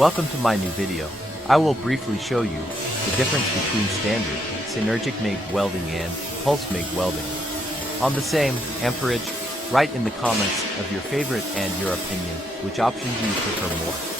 Welcome to my new video. I will briefly show you the difference between standard, synergic MIG welding and pulse MIG welding. On the same amperage, write in the comments of your favorite and your opinion, which option do you prefer more.